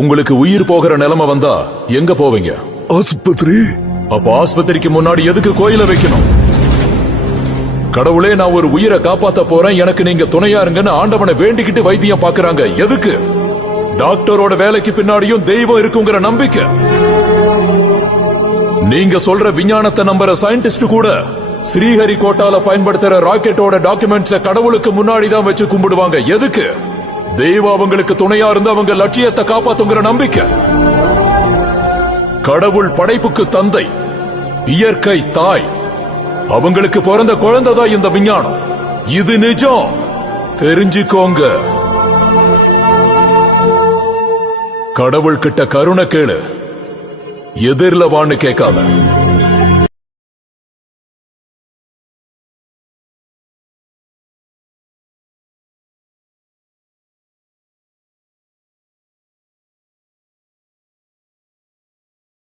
உங்களுக்கு உயிர் போகிற நிலைமை வந்தா எங்க போவீங்க? ஆஸ்பத்திரி. அப்ப ஆஸ்பத்திரிக்கு முன்னாடி எதுக்கு கோயில வைக்கணும்? கடவுளே, நான் ஒரு உயிரை காப்பாத்த போறேன், எனக்கு நீங்க துணையா இருங்கன்னு ஆண்டவனை வேண்டிக்கிட்டு வைத்தியம் பாக்குறாங்க. எதுக்கு? டாக்டரோட வேலைக்கு பின்னாடியும் தெய்வம் இருக்குங்கிற நம்பிக்கை. நீங்க சொல்ற விஞ்ஞானத்தை நம்புற சயின்டிஸ்ட் கூட ஸ்ரீஹரிகோட்டால பயன்படுத்துற ராக்கெட்டோட டாக்குமெண்ட்ஸ கடவுளுக்கு முன்னாடி தான் வச்சு கும்பிடுவாங்க. எதுக்கு? தெய்வம் அவங்களுக்கு துணையா இருந்து அவங்க லட்சியத்தை காப்பாத்துங்கிற நம்பிக்கை. கடவுள் படைப்புக்கு தந்தை, இயற்கை தாய், அவங்களுக்கு பிறந்த குழந்தைதான் இந்த விஞ்ஞானம். இது நிஜம், தெரிஞ்சுக்கோங்க. கடவுள் கிட்ட கருணை கேளு, எதிர்ல வான்னு கேட்காத.